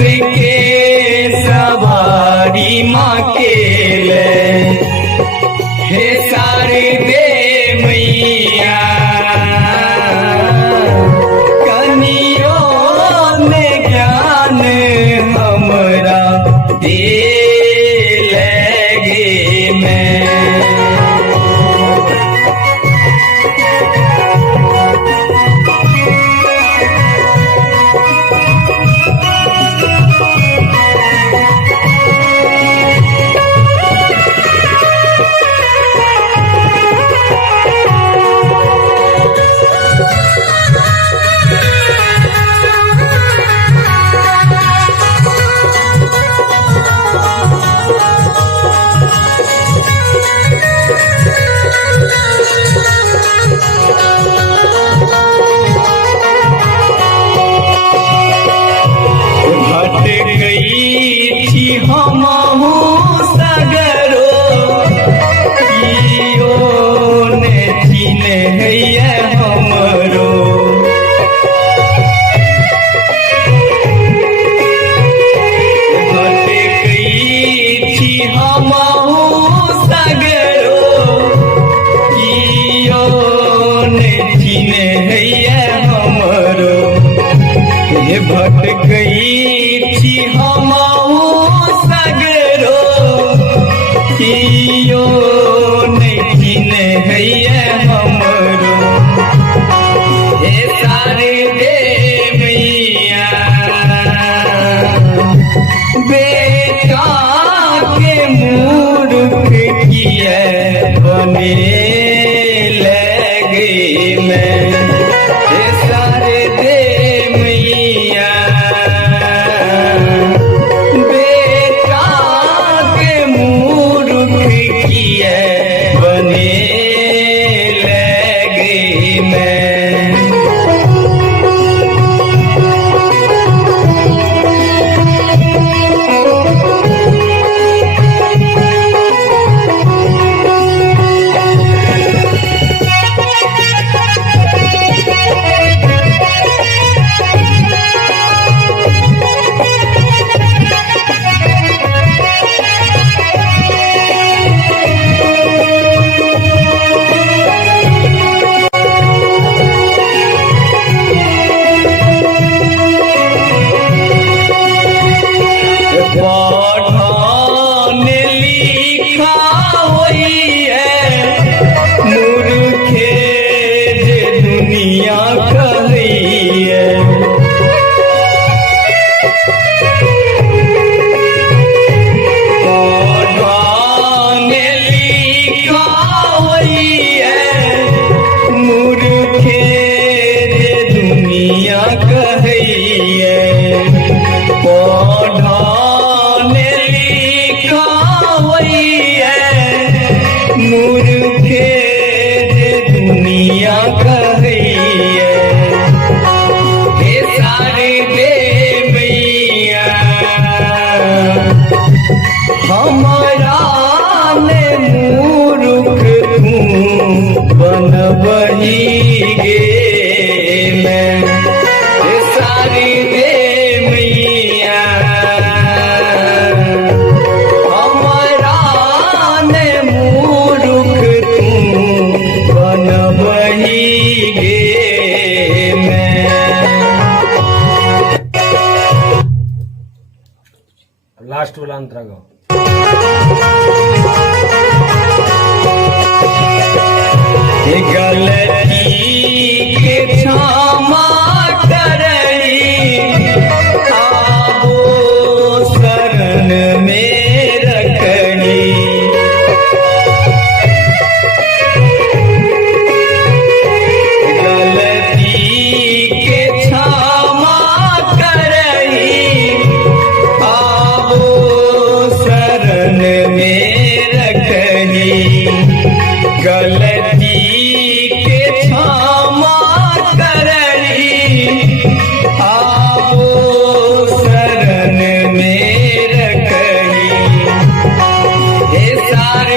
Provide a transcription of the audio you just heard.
के सवारी माँ के ले हे सारी दे मैया कनियों ने ज्ञान हमरा दे लगे मैं भट गई थी हमहू सगरो कियो नहीं ने हैया हमरो हे सारे दे मैया बेटा के मूर्ख किए बने लगे मैं हे सारे दे हमारा ने मूर्ख तू बनबही गे मैं हे सारी दे मैया हमारा ने मूर्ख तू बनबही गे मैं। लास्ट वाला अंतरा गाओ। गलती के क्षमा करई आवो शरण में रखनी गलती के क्षमा करई आवो शरण में रखनी गलती सारे